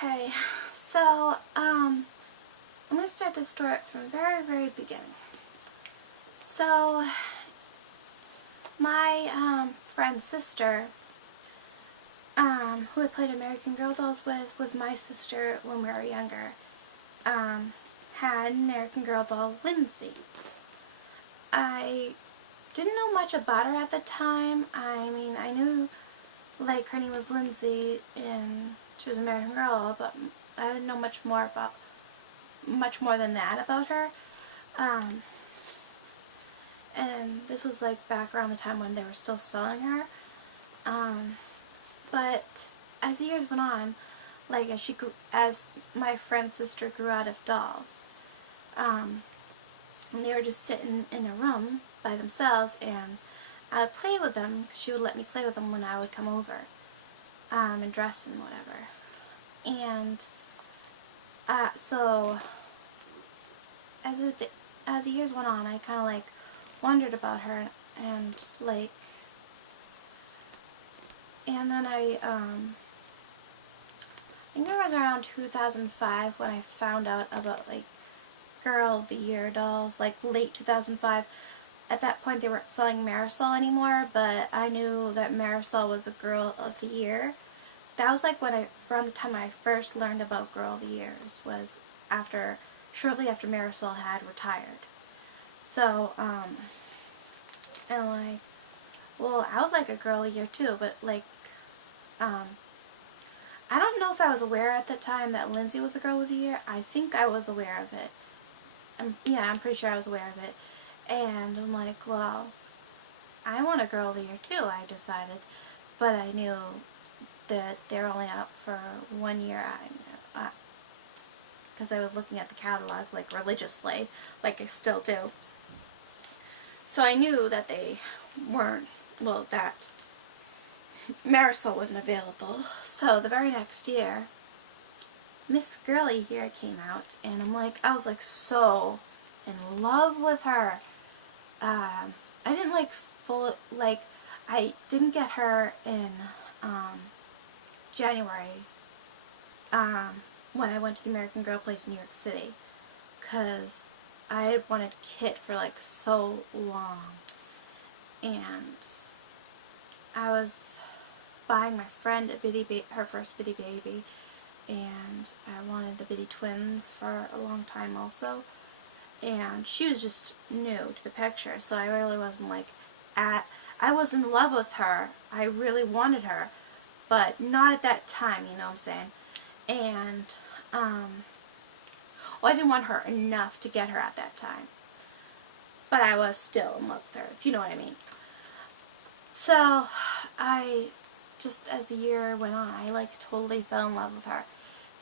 Okay, so, I'm going to start this story from the very, very beginning. So, my, friend's sister, who I played American Girl dolls with my sister when we were younger, had an American Girl doll, Lindsay. I didn't know much about her at the time. I mean, I knew, like, her name was Lindsay, and she was an American Girl, but I didn't know much more than that about her. And this was like back around the time when they were still selling her. But as the years went on, like as my friend's sister grew out of dolls, and they were just sitting in a room by themselves, and I would play with them because she would let me play with them when I would come over, and dress and whatever. And so as the years went on, I kind of like wondered about her, and then I think it was around 2005 when I found out about like Girl of the Year dolls, like late 2005. At that point they weren't selling Marisol anymore, but I knew that Marisol was a Girl of the Year. That was like around the time I first learned about Girl of the Years, was shortly after Marisol had retired. So, and like, well, I was like a Girl of the Year too, but like, I don't know if I was aware at the time that Lindsay was a Girl of the Year. I think I was aware of it. I'm pretty sure I was aware of it. And I'm like, well, I want a Girl of the Year too, I decided. But I knew that they're only out for 1 year, because I was looking at the catalog, like, religiously, like I still do. So I knew that they weren't, well, that Marisol wasn't available. So the very next year, Miss Girly here came out, and I was like so in love with her. I didn't I didn't get her in January, when I went to the American Girl place in New York City, because I had wanted Kit for like so long, and I was buying my friend her first Bitty Baby, and I wanted the Bitty Twins for a long time also, and she was just new to the picture, so I really wasn't I was in love with her. I really wanted her, but not at that time, you know what I'm saying? And, well, I didn't want her enough to get her at that time, but I was still in love with her, if you know what I mean. So, as the year went on, I like totally fell in love with her,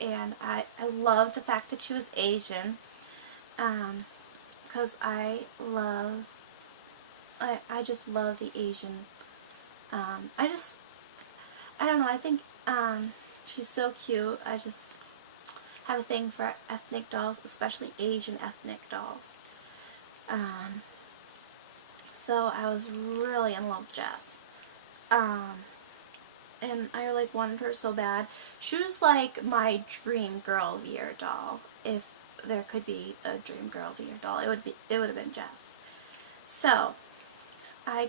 and I loved the fact that she was Asian, because I just love the Asian, I don't know, I think, she's so cute. I just have a thing for ethnic dolls, especially Asian ethnic dolls. So I was really in love with Jess. And I like wanted her so bad. She was like my dream Girl of the Year doll. If there could be a dream Girl of the Year doll, it would have been Jess. So I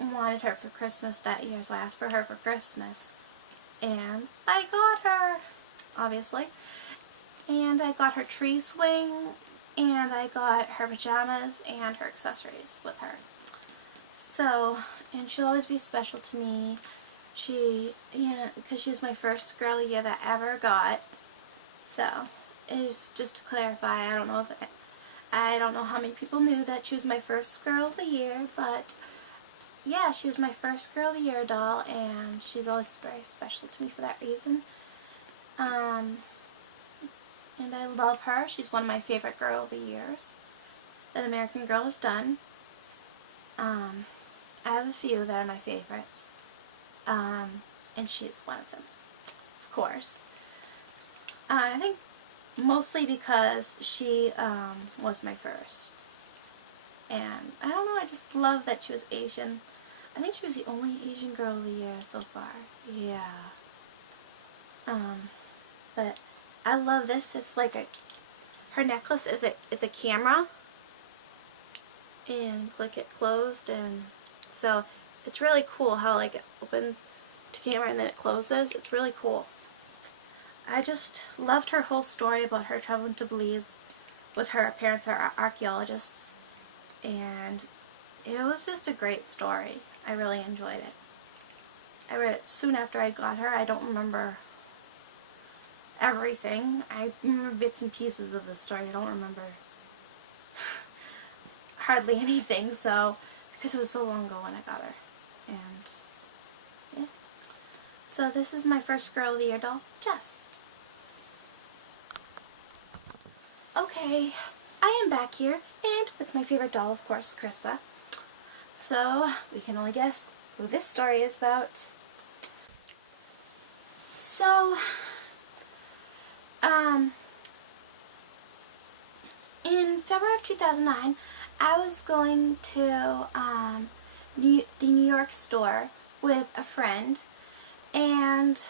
wanted her for Christmas that year, so I asked for her for Christmas, and I got her, obviously. And I got her tree swing, and I got her pajamas and her accessories with her. So, and she'll always be special to me. Because she was my first Girl of the Year that I ever got. So, just to clarify, I don't know how many people knew that she was my first Girl of the Year, but yeah, she was my first Girl of the Year doll, and she's always very special to me for that reason. And I love her. She's one of my favorite Girl of the Years that American Girl has done. I have a few that are my favorites, and she's one of them, of course. I think mostly because she was my first, and I don't know, I just love that she was Asian. I think she was the only Asian Girl of the Year so far. Yeah. But I love this. It's like her necklace is a camera, and like it closed, and so it's really cool how like it opens to camera and then it closes. It's really cool. I just loved her whole story about her traveling to Belize with her parents are archaeologists, and it was just a great story. I really enjoyed it. I read it soon after I got her. I don't remember everything. I remember bits and pieces of the story. I don't remember hardly anything, so because it was so long ago when I got her. And yeah. So this is my first Girl of the Year doll, Jess. Okay, I am back here, and with my favorite doll, of course, Chrissa. So we can only guess who this story is about. So, in February of 2009, I was going to the New York store with a friend, and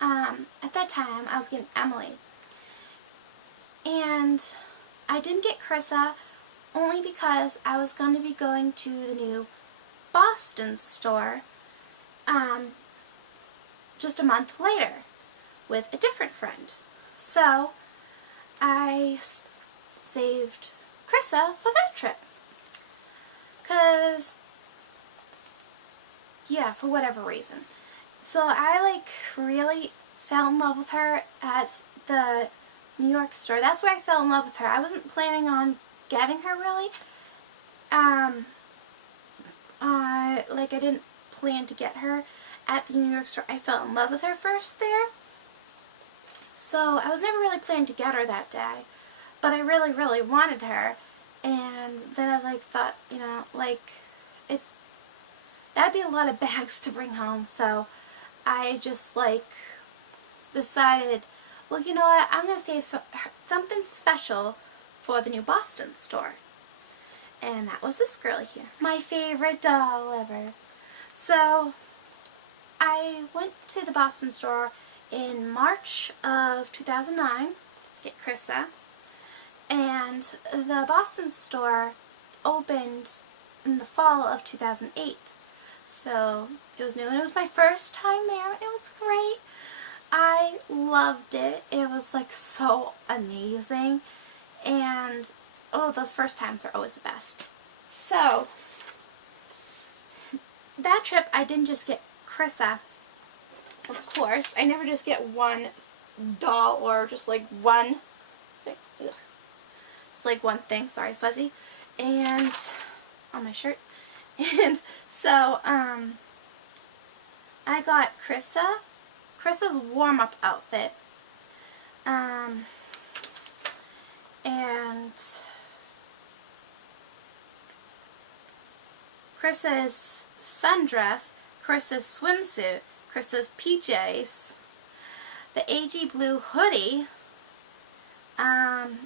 at that time I was getting Emily. And I didn't get Chrissa only because I was going to be going to the new Boston store just a month later with a different friend. So I saved Chrissa for that trip. Because, yeah, for whatever reason. So I really fell in love with her at the New York store. That's where I fell in love with her. I wasn't planning on getting her really. I didn't plan to get her at the New York store. I fell in love with her first there. So I was never really planning to get her that day. But I really, really wanted her. And then I thought, that'd be a lot of bags to bring home. So I just decided, well, you know what, I'm going to save something special for the new Boston store. And that was this girl here. My favorite doll ever. So I went to the Boston store in March of 2009 to get Chrissa. And the Boston store opened in the fall of 2008. So it was new, and it was my first time there. It was great. I loved it. It was so amazing. And oh, those first times are always the best. So that trip I didn't just get Chrissa. Of course, I never just get one doll or just one thing. Ugh. Just one thing. Sorry, fuzzy. And on my shirt. And so I got Chrissa's warm-up outfit. And Chrissa's sundress, Chrissa's swimsuit, Chrissa's PJs, the AG blue hoodie, and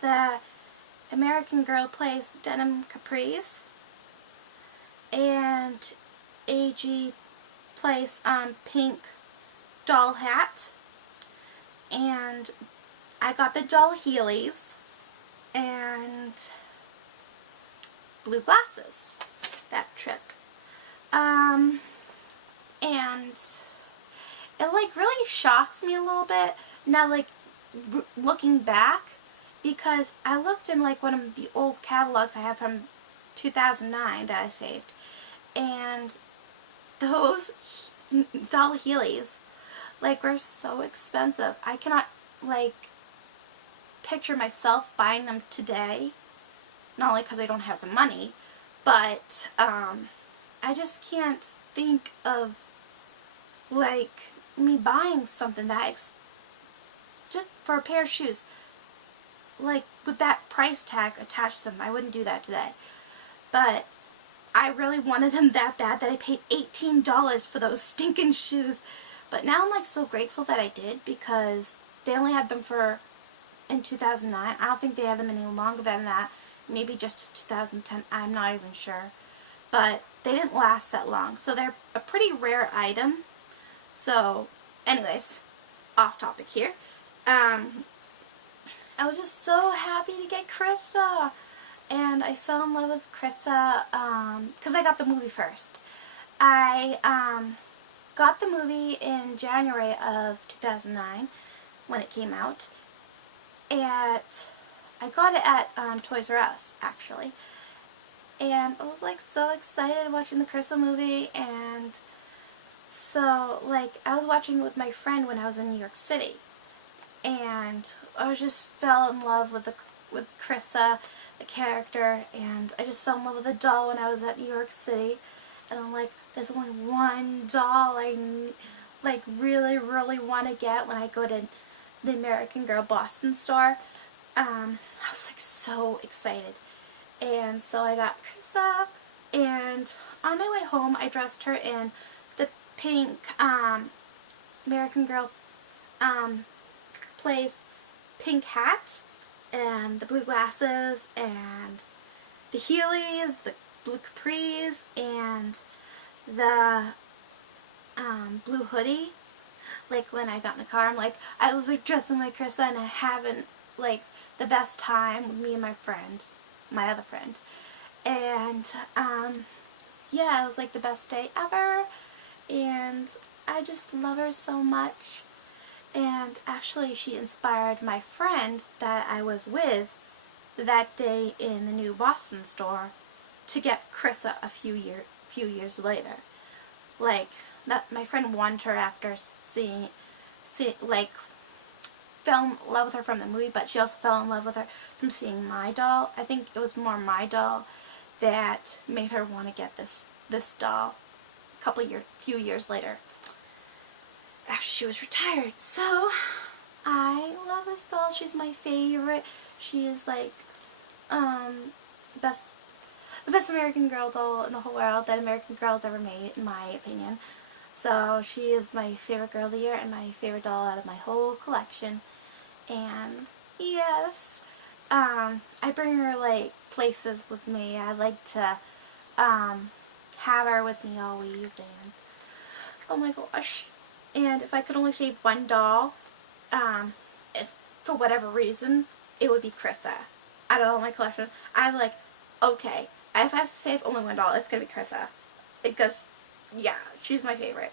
the American Girl Place denim capris, and AG Place pink doll hat, and I got the doll Heelys and blue glasses that trip. And it really shocks me a little bit now, looking back, because I looked in one of the old catalogs I have from 2009 that I saved, and those doll Heelys were so expensive. I cannot picture myself buying them today, not only because I don't have the money, but I just can't think of me buying something that just for a pair of shoes, with that price tag attached to them. I wouldn't do that today. But I really wanted them that bad that I paid $18 for those stinking shoes. But now I'm so grateful that I did, because they only had them in 2009. I don't think they had them any longer than that. Maybe just 2010. I'm not even sure. But they didn't last that long. So they're a pretty rare item. So anyways, off topic here. I was just so happy to get Chrissa. And I fell in love with Chrissa because I got the movie first. I got the movie in January of 2009 when it came out. I got it at Toys R Us, actually. And I was like so excited watching the Chrissa movie, and so like I was watching it with my friend when I was in New York City, and I just fell in love with Chrissa, the character, and I just fell in love with the doll when I was at New York City, and I'm like, there's only one doll I like really want to get when I go to the American Girl Boston store. I was like so excited. And so I got Chrissa, and on my way home I dressed her in the pink American Girl plays pink hat and the blue glasses and the Heelys, the blue capris, and the blue hoodie. Like when I got in the car, I was like dressing like Chrissa, and I having like the best time with me and my other friend. And yeah, it was like the best day ever, and I just love her so much. And actually she inspired my friend that I was with that day in the new Boston store to get Chrissa a few years later. Like that, my friend wanted her after fell in love with her from the movie, but she also fell in love with her from seeing my doll. I think it was more my doll that made her want to get this doll few years later after she was retired. So I love this doll. She's my favorite. She is like the best American Girl doll in the whole world that American Girl's ever made, in my opinion. So she is my favorite girl of the year and my favorite doll out of my whole collection. And yes, I bring her like places with me. I like to have her with me always, and oh my gosh. And if I could only save one doll, if for whatever reason, it would be Chrissa. Out of all my collection, I'm like, okay, if I have to save only one doll, it's gonna be Chrissa. Because, yeah, she's my favorite.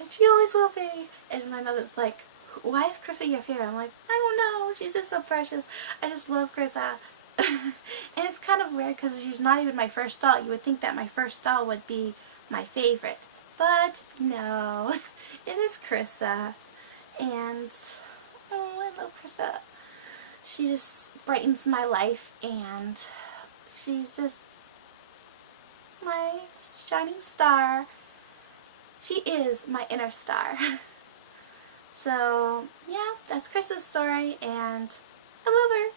And she always will be. And my mother's like, why is Chrissa your favorite? I'm like, I don't know, she's just so precious. I just love Chrissa. And it's kind of weird because she's not even my first doll. You would think that my first doll would be my favorite. But no, it is Chrissa. And, oh, I love Chrissa. She just brightens my life, and she's just my shining star. She is my inner star. So, yeah, that's Chrissa's story, and I love her.